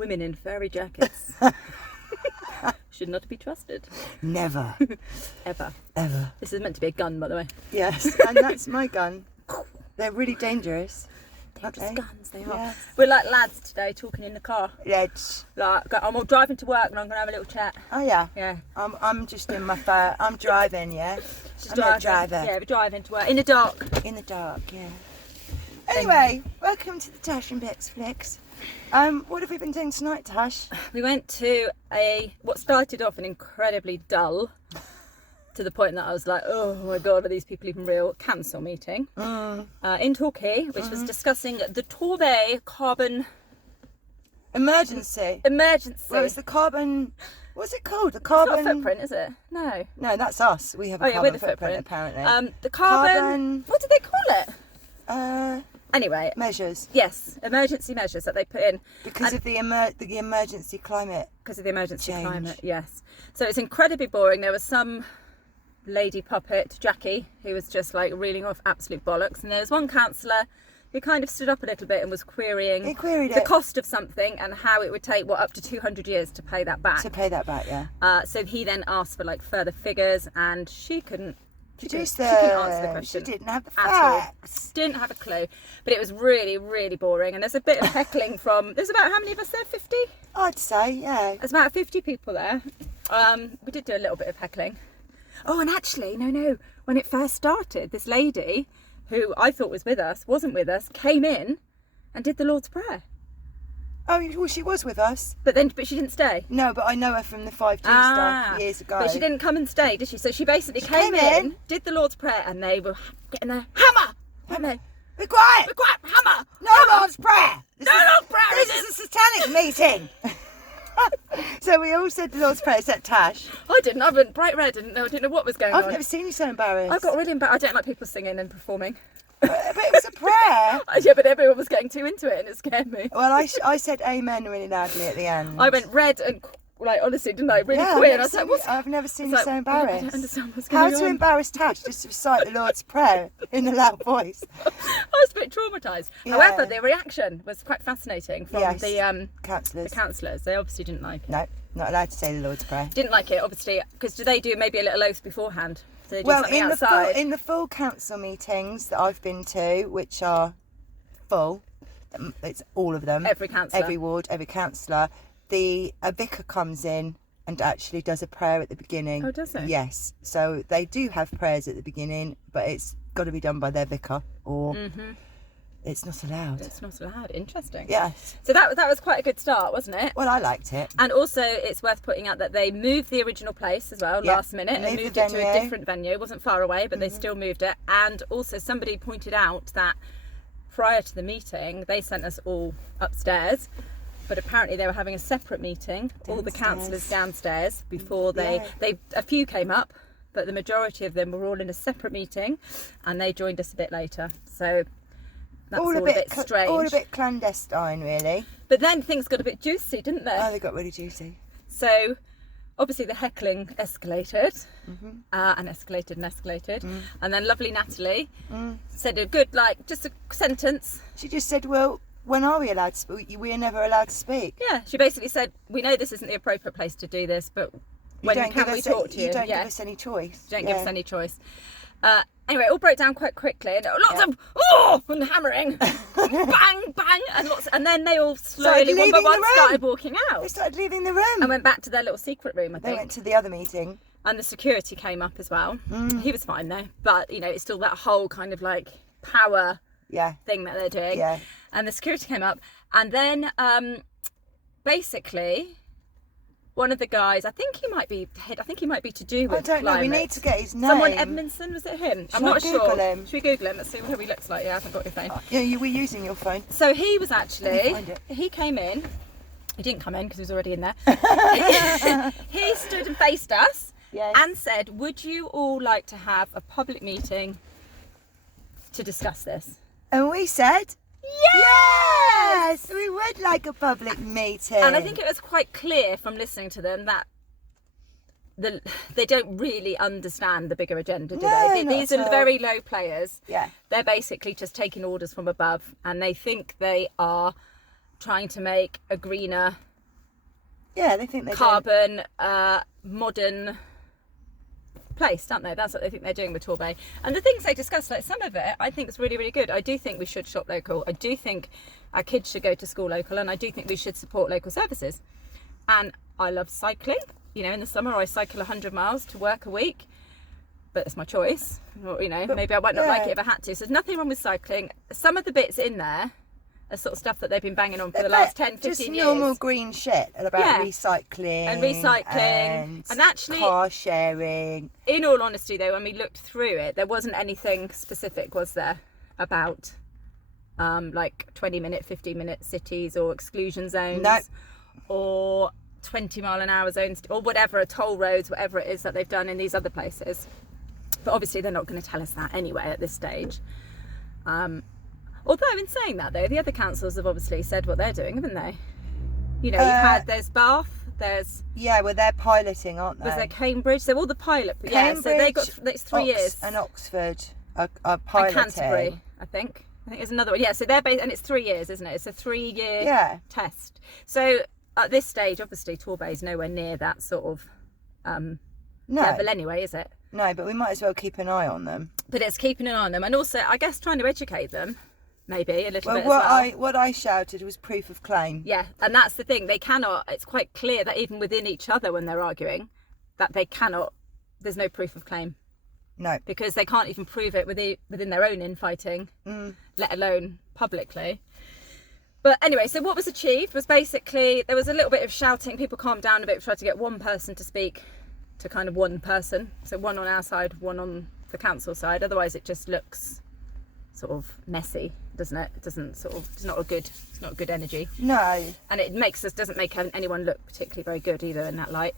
women in furry jackets. Should not be trusted. Never. Ever. Ever. This is meant to be a gun, by the way. Yes, and that's my gun. They're really dangerous. Dangerous guns, they are. Yes. We're like lads today, talking in the car. Let's. Like, I'm all driving to work and I'm going to have a little chat. Oh yeah. Yeah. I'm just in my fire. I'm driving. Yeah. She's I'm driving. a driver. Yeah, we're driving to work. In the dark. In the dark. Yeah. Anyway, welcome to the Tash and Bex Flicks. What have we been doing tonight, Tash? We went to what started off an incredibly dull, to the point that I was like, oh my God, are these people even real? Council meeting in Torquay, which was discussing the Torbay carbon Emergency. emergency. Well, it's the carbon. What's it called? The It's carbon. not a footprint, is it? No. No, that's us. We have a Oh yeah, carbon we're the footprint, footprint. apparently. The carbon. What did they call it? Anyway. Measures. Yes, emergency measures that they put in. Because of the emergency climate. Because of the emergency Change. climate, yes. So it's incredibly boring. There was some lady puppet, Jackie, who was just like reeling off absolute bollocks. And there was one councillor who kind of stood up a little bit and was querying He queried the it. cost of something and how it would take, up to 200 years to pay that back. To pay that back, yeah. So he then asked for like further figures and she couldn't. She couldn't Producer. answer the question. She didn't have the at all. facts. Didn't have a clue. But it was really, really boring. And there's a bit of heckling from, there's about, how many of us there? 50? I'd say, yeah. There's about 50 people there. We did do a little bit of heckling. Oh, and actually, no. When it first started, this lady, who I thought was with us, wasn't with us, came in and did the Lord's Prayer. Oh, well, she was with us. But she didn't stay. No, but I know her from the 5G stuff years ago. But she didn't come and stay, did she? So she basically came in, did the Lord's Prayer, and they were getting their hammer. Hammer. Be quiet! Be quiet, hammer. No Lord's Prayer! No Lord's Prayer. This is a satanic meeting! So we all said the Lord's Prayer except Tash. I didn't. I went bright red. I didn't know what was going on. I've never seen you so embarrassed. I got really embarrassed. I don't like people singing and performing. But it was a prayer. Yeah, but everyone was getting too into it and it scared me. Well, I said amen really loudly at the end. I went red and, like, honestly, didn't I? Really Yeah, queer. And I was like, what's I've never seen I you was so like, embarrassed. I don't understand what's going How on. to embarrass Tash just to recite the Lord's Prayer in a loud voice. I was a bit traumatised. Yeah. However, the reaction was quite fascinating from Yes, the counsellors. counsellors. They obviously didn't like it. No, not allowed to say the Lord's Prayer. Didn't like it, obviously, because do they do maybe a little oath beforehand? Do they do Well, something in outside? the full council meetings that I've been to, which are full, it's all of them. Every councillor. Every ward, every councillor. A vicar comes in and actually does a prayer at the beginning. Oh, does it? Yes. So they do have prayers at the beginning, but it's got to be done by their vicar, or it's not allowed. It's not allowed. Interesting. Yes. So that was quite a good start, wasn't it? Well, I liked it. And also, it's worth putting out that they moved the original place as well, Yeah, last minute, and moved moved the it to a venue. different venue. It wasn't far away, but they still moved it. And also, somebody pointed out that prior to the meeting, they sent us all upstairs, but apparently they were having a separate meeting, all the Downstairs. councillors downstairs, before Yeah. a few came up, but the majority of them were all in a separate meeting, and they joined us a bit later. So that's all a bit strange. All a bit clandestine, really. But then things got a bit juicy, didn't they? Oh, they got really juicy. So obviously the heckling escalated and escalated. And then lovely Natalie said a good, just a sentence. She just said, well, when are we allowed to speak? We are never allowed to speak. Yeah, she basically said, we know this isn't the appropriate place to do this, but when can we talk to you? You don't give us any choice. Don't give us any choice. Anyway, it all broke down quite quickly, and lots of and hammering, bang, bang, and then they all slowly, one by leaving one, the room. started walking out They started leaving the room. and went back to their little secret room, I They think. went to the other meeting. And the security came up as well. He was fine though, but it's still that whole kind of like power Yeah. thing that they're doing. Yeah. And the security came up, and then basically one of the guys, I think he might be to do with I don't know. We climate. need to get his name. Someone Edmondson, was it him? I'm I not Google sure. him? Should we Google him? Let's see what he looks like. Yeah, I haven't got your phone. Yeah, we're using your phone. So he was actually, Find it. he came in. He didn't come in because he was already in there. He stood and faced us. Yes. And said, would you all like to have a public meeting to discuss this? And we said, yes, we would like a public meeting. And I think it was quite clear from listening to them that they don't really understand the bigger agenda, do No, they? not These at are all. very low players. Yeah. They're basically just taking orders from above, and they think they are trying to make a greener Yeah, they think they're carbon, modern place, don't they? That's what they think they're doing with Torbay. And the things they discuss, like some of it, I think is really, really good. I do think we should shop local. I do think our kids should go to school local, and I do think we should support local services. And I love cycling. You know, in the summer I cycle 100 miles to work a week, but it's my choice. Or, you know, maybe I might not like it if I had to. So there's nothing wrong with cycling. Some of the bits in there are sort of stuff that they've been banging on for the last 10, 15 just years. normal green shit about recycling and actually car sharing. In all honesty though, when we looked through it, there wasn't anything specific, was there, about like 20-minute, 15-minute cities or exclusion zones? No. Or 20-mile-an-hour zones, or whatever, toll roads, whatever it is that they've done in these other places. But obviously they're not going to tell us that anyway at this stage. Although in saying that though, the other councils have obviously said what they're doing, haven't they? You know, there's Bath, there's... Yeah, well, they're piloting, aren't they? Was there Cambridge? So all the pilot... Cambridge, so they got... It's 3 years. And Oxford are piloting. And Canterbury, I think. There's another one. Yeah, so they're based... And it's 3 years, isn't it? It's a 3-year test. So at this stage, obviously, Torbay's nowhere near that sort of level anyway, is it? No, but we might as well keep an eye on them. But it's keeping an eye on them. And also, I guess, trying to educate them. Maybe a little bit what I shouted was proof of claim. Yeah, and that's the thing. They cannot. It's quite clear that even within each other, when they're arguing, that they cannot. There's no proof of claim. No, because they can't even prove it within their own infighting, let alone publicly. But anyway, so what was achieved was basically there was a little bit of shouting. People calmed down a bit. We tried to get one person to speak to kind of one person. So one on our side, one on the council side. Otherwise, it just looks sort of messy, doesn't it? It doesn't sort of, it's not a good energy. No. And it doesn't make anyone look particularly very good either in that light.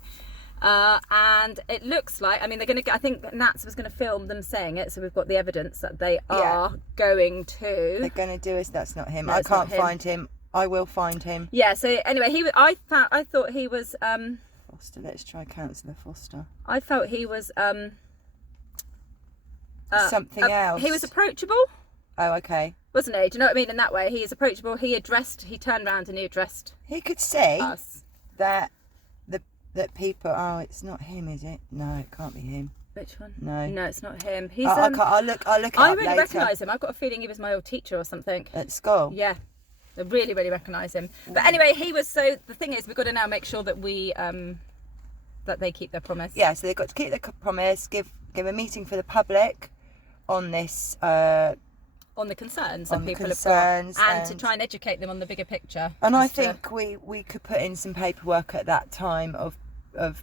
And it looks like, I mean, I think Nats was going to film them saying it, so we've got the evidence that they are going to. They're going to do us. That's not him. I can't find him. I will find him. Yeah. So anyway, I thought he was. Foster. Let's try Councillor Foster. I felt he was something else. He was approachable. Oh, okay. Wasn't he? Do you know what I mean? In that way, he is approachable. He turned around and he addressed. He could see us. that people. Oh, it's not him, is it? No, it can't be him. Which one? No, it's not him. He's. I'll look. I really recognise him. I've got a feeling he was my old teacher or something at school. Yeah, I really, really recognise him. But anyway, he was. So the thing is, we've got to now make sure that we that they keep their promise. Yeah, so they've got to keep their promise. Give a meeting for the public on this. On the concerns that people have got, and to try and educate them on the bigger picture. And I think we could put in some paperwork at that time of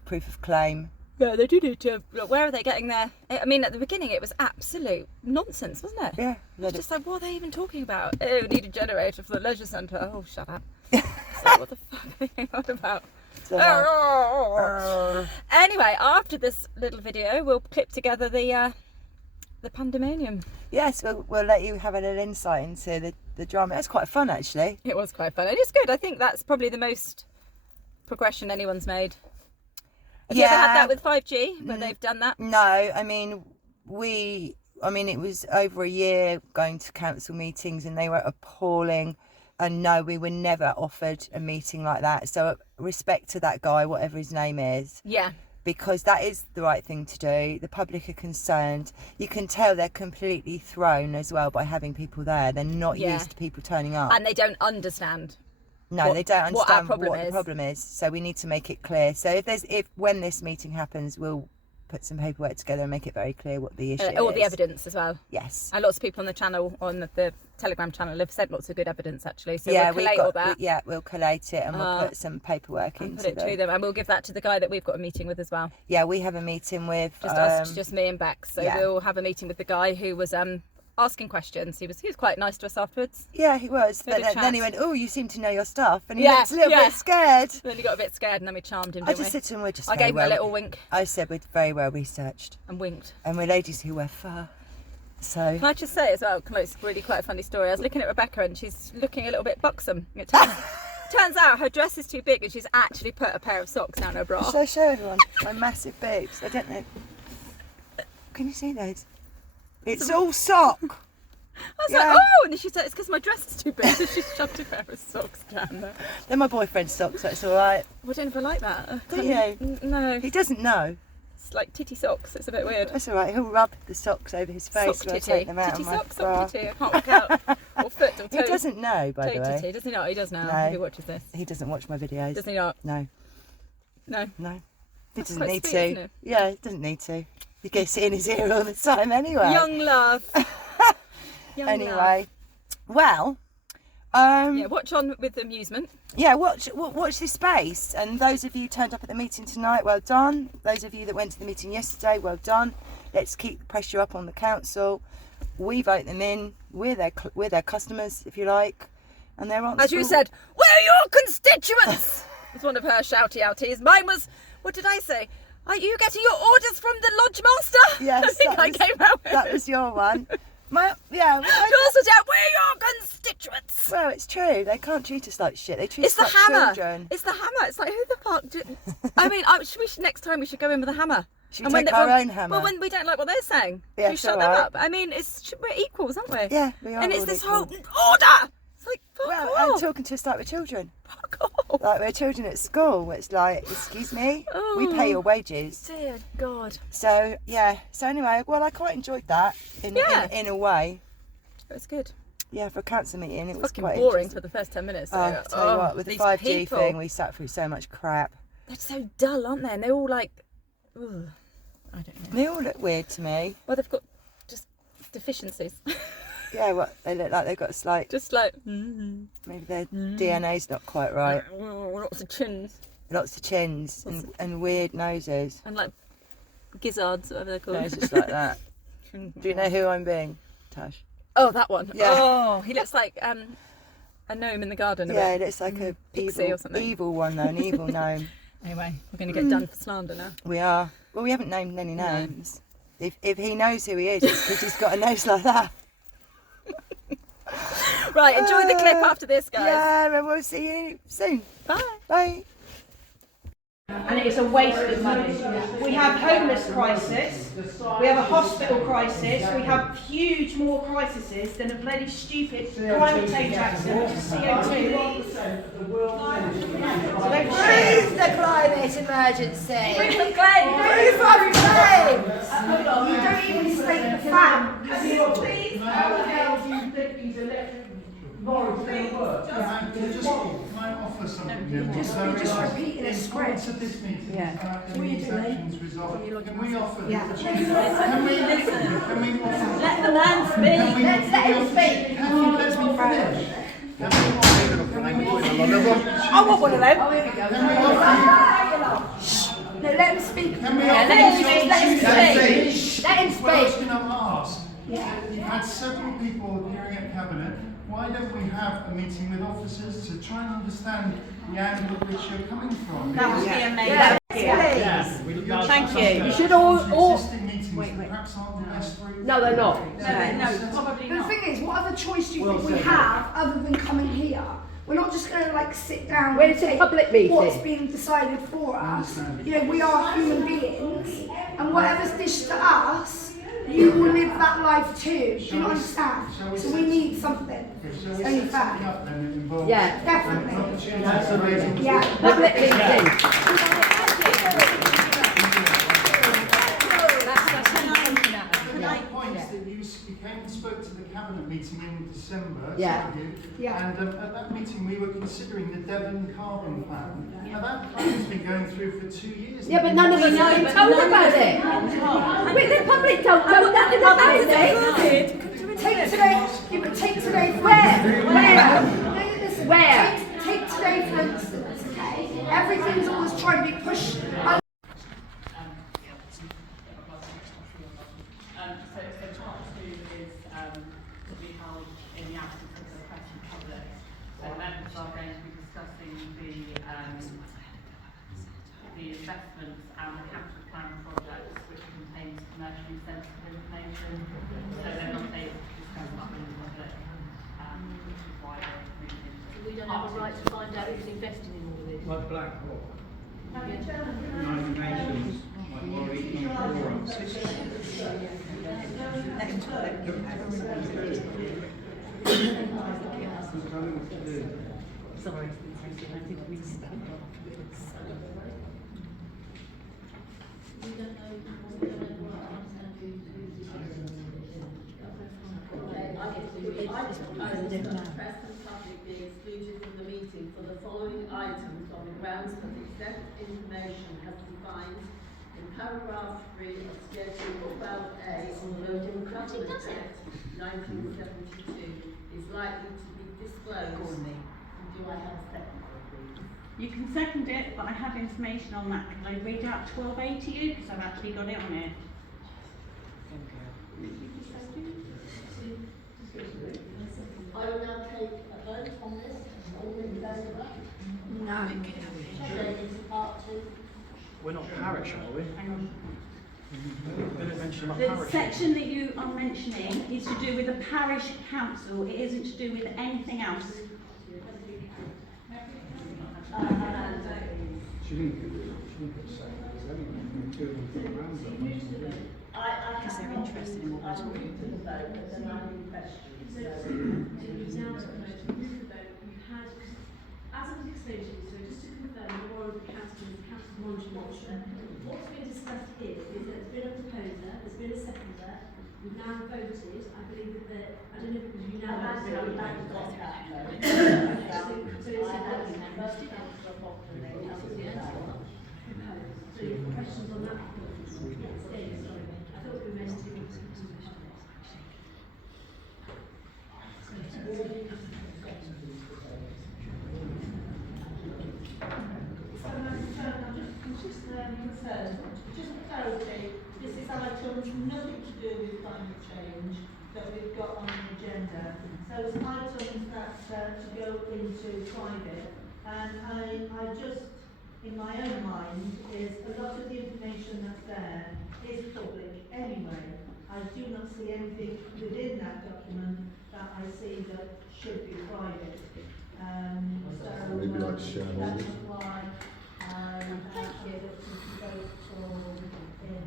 proof of claim. Yeah, they do need to. Where are they getting their? I mean, at the beginning it was absolute nonsense, wasn't it? Yeah. It was just like, what are they even talking about? Oh, we need a generator for the leisure centre. Oh, shut up. So what the fuck are they going on about? Anyway, after this little video, we'll clip together the pandemonium. Yes, we'll let you have a little insight into the drama. It's quite fun, actually. It was quite fun. It is good. I think that's probably the most progression anyone's made. Have you ever had that with 5G, where they've done that? No, I mean, it was over a year going to council meetings and they were appalling. And no, we were never offered a meeting like that. So respect to that guy, whatever his name is. Yeah. Because that is the right thing to do. The public are concerned. You can tell they're completely thrown as well by having people there. They're not used to people turning up. And they don't understand. No, they don't understand what the problem is. So we need to make it clear. So when this meeting happens, we'll put some paperwork together and make it very clear what the issue is. All the evidence as well. Yes. And lots of people on the channel, on the Telegram channel, have sent lots of good evidence actually. So we'll collate all that. We'll collate it and we'll put some paperwork into it. Put it to them, and we'll give that to the guy that we've got a meeting with as well. Yeah, we have a meeting with just me and Bex. So we'll have a meeting with the guy who was asking questions. He was quite nice to us afterwards. Yeah, he was. But then he went, "Oh, you seem to know your stuff," and he looked a little bit scared. Then he got a bit scared, and then we charmed him. I just said to him, I gave him a little wink. I said we're very well researched and winked. And we're ladies who wear fur. So can I just say as well, it's really quite a funny story. I was looking at Rebecca and she's looking a little bit buxom. It turns out her dress is too big and she's actually put a pair of socks down her bra. Shall I show everyone my massive boobs? I don't know. Can you see those? It's all sock. I was like, oh, and then she said, it's because my dress is too big, so she shoved a pair of socks down there. They're my boyfriend's socks, that's all right. Well, I don't ever like that. Do you? No. He doesn't know. It's like titty socks, it's a bit weird. That's all right, he'll rub the socks over his face Sock when I titty. take them out Titty of my sock, bra. sock titty. I can't work out. Or foot or toe. He doesn't know, by the toe way. titty. Does he not? He does now. No. He watches this. He doesn't watch my videos. Does he not? No, No. no. He That's doesn't quite need sweet, to. isn't it? Yeah, he doesn't need to. He gets it in his ear all the time anyway. Young love. Young love. Anyway, well, Yeah, watch on with amusement. yeah, watch this space. And those of you who turned up at the meeting tonight, well done. Those of you that went to the meeting yesterday, well done. Let's keep the pressure up on the council. We vote them in. We're their customers, if you like, and they're on. As you said, we're your constituents. Was one of her shouty outies. Mine was, what did I say? Are you getting your orders from the lodge master? Yes, I think I came out with that it. was your one. Well, She also said, we're your constituents. well, it's true. They can't treat us like shit. They treat It's us the like hammer. children. It's the hammer. It's like, who the fuck? I mean, next time we should go in with a hammer. Should we take our own hammer? Well, when we don't like what they're saying, Yeah, we it's shut them alright. up. I mean, we're equals, aren't we? Yeah, we are. And it's all this equal. whole order. It's like, fuck Well, off. and talking to us like we're children. Fuck off. Like we're children at school. It's like, excuse me, we Oh. pay your wages. Dear God. So yeah. So anyway, well, I quite enjoyed that in a way. It was good. Yeah, for a council meeting, it was Fucking quite boring interesting. for the first 10 minutes. Oh, though. tell you what, with the these 5G people, thing, we sat through so much crap. they're so dull, aren't they? And they're all like, ugh, I don't know. They all look weird to me. Well, they've got just deficiencies. Yeah, what they look like they've got a slight. Just like, Maybe their DNA's not quite right. lots of chins Lots of chins and weird noses. and like gizzards, whatever they're called. Noses just like that. Do you know who I'm being, Tash? Oh, that one. Yeah. Oh, he looks like a gnome in the garden. Yeah, it looks like a Pixie or something. evil one though, an evil gnome. Anyway, we're going to get done for slander now. We are. Well, we haven't named any names. If he knows who he is, it's because he's got a nose like that. Right, enjoy the clip after this, guys. Yeah, and we'll see you soon. Bye. Bye. And it's a waste of money. We have homeless crisis, we have a hospital crisis, we have huge more crises than a bloody stupid climate change accident, CO2. Prove the climate emergency. Proof of claim. Proof of claims. You don't even state the facts. How do you think these electric lorries going to work? Can I offer something? You're just repeating a script. Response to this meeting, What are you doing? actions resolved. Can we offer? Yeah. Can we offer? Let the man speak. Let him speak. Can you let me finish? I want one of them. Can we offer? No, let him speak. Can we Yeah, offer? let him speak. Let him Well, I was speak. going to ask, you've had several people hearing at Cabinet, why don't we have a meeting with officers to try and understand the angle at which you're coming from? That would be amazing. Yeah. Thank you. You should all. Existing meetings perhaps aren't the best route. No, they're not. No, probably But the not. thing is, what other choice do you think we have other than coming here? We're not just going to like sit down Well, and it's a take public meeting. what's being decided for us. You know, we are human beings, and whatever's dished to us, you will live that life too. Do you understand? So we need something. Shall It's we only set fair. something up then that involves Yeah. Definitely. an opportunity to raise Yeah. Public meeting. points that you came and spoke to the Cabinet meeting in December, Yeah. some of you, Yeah. and at that meeting we were considering the Devon Carbon Plan. Now that plan's been going through for 2 years. Yeah, but none of us have been told about it. Wait, the public don't know nothing about it. Take today. Yeah, but take today. For Where? No, listen, Where? Take today for instance. Okay. Everything's always trying to be pushed. So part two is to be held in the absence of the press and public. So members are going to be discussing the investments and the capital plan projects which contains commercially sensitive information. So they're not able to discuss that in the public, which is why they're moving into. We don't have a right to find out who's investing in all of this. Like Blackrock, United Nations, like World Economic Forum. Sorry, I didn't mean to. I propose that the press and public be excluded from the meeting for the following items on the grounds that exempt information has defined in paragraph 3 of Schedule 12A on the Local Government Act 1972 is likely to be disclosed. Do I have a second, please? You can second it, but I have information on that. Can I read out 12A to you? Because I've actually got it on it. I will now take a vote on this. All in favour? No. Going into part 2. We're not parish, are we? Hang on. Didn't mention about The parish. section that you are mentioning is to do with the parish council. It isn't to do with anything else. She didn't say anything. Two of them put around them. Because they're interested in what we're talking about. But then I have any questions. So now to promote the vote, you had, as I was explained to you, so just to confirm, the role of the council is the council monitoring officer. What's been discussed here is that there's been a proposer, there's been a seconder, we've now voted. I believe that I don't know if you now have So voted. So your questions on that? Sorry. I thought we were meant to do this. Just for clarity, this is items nothing to do with climate change that we've got on the agenda. So it's items that to go into private, and I just, in my own mind, is a lot of the information that's there is public anyway. I do not see anything within that document that I see that should be private. Maybe like shareholders. That's why I give it to vote for in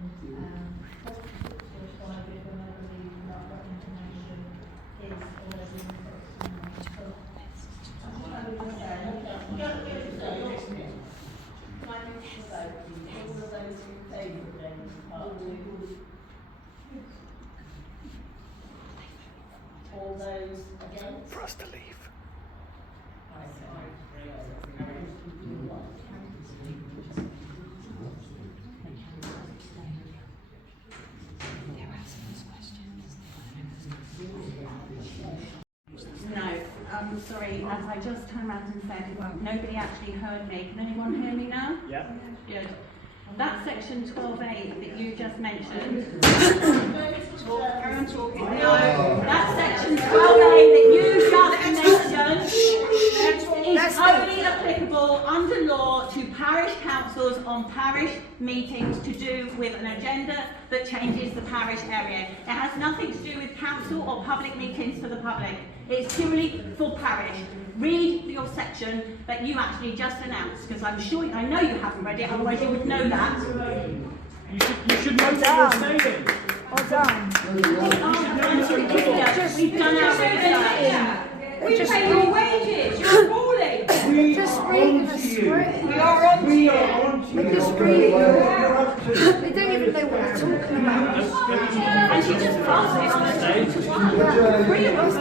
private when I believe that information is already in the document. All of those in favour then, part 2. All those against? For us to leave. No, I'm sorry, as I just turned around and said, nobody actually heard me. Can anyone hear me now? Yeah. Good. That section 12A that you just mentioned. Carry on talking. No, that section 12A that you just mentioned is only applicable under law to parish councils on parish meetings to do with an agenda that changes the parish area. It has nothing to do with council or public meetings for the public. It's purely for parish. Read your section that you actually just announced, because I'm sure, I know you haven't read it, otherwise you would know that. You should know what you're saying. Well done. We've done our research. We pay your wages, you're ruling. Just read the script. We are on to you. Just read it. They don't even know what they're talking about. And she just passed it on a 2-to-1. 3 of us